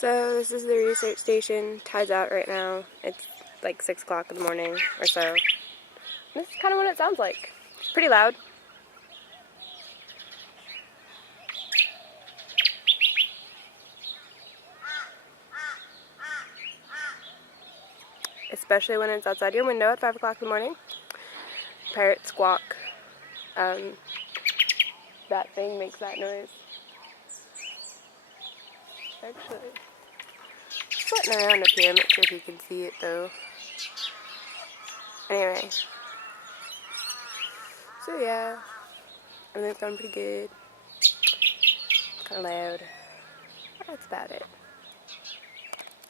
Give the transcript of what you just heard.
So this is the research station. Tide's out right now. It's like 6 o'clock in the morning or so. This is kind of what it sounds like. It's pretty loud. Especially when it's outside your window at 5 o'clock in the morning. Parrots squawk. That thing makes that noise. Actually, floating around up here. I'm not sure if you can see it though. Anyway. So yeah, everything's going pretty good. Kind of loud. That's about it.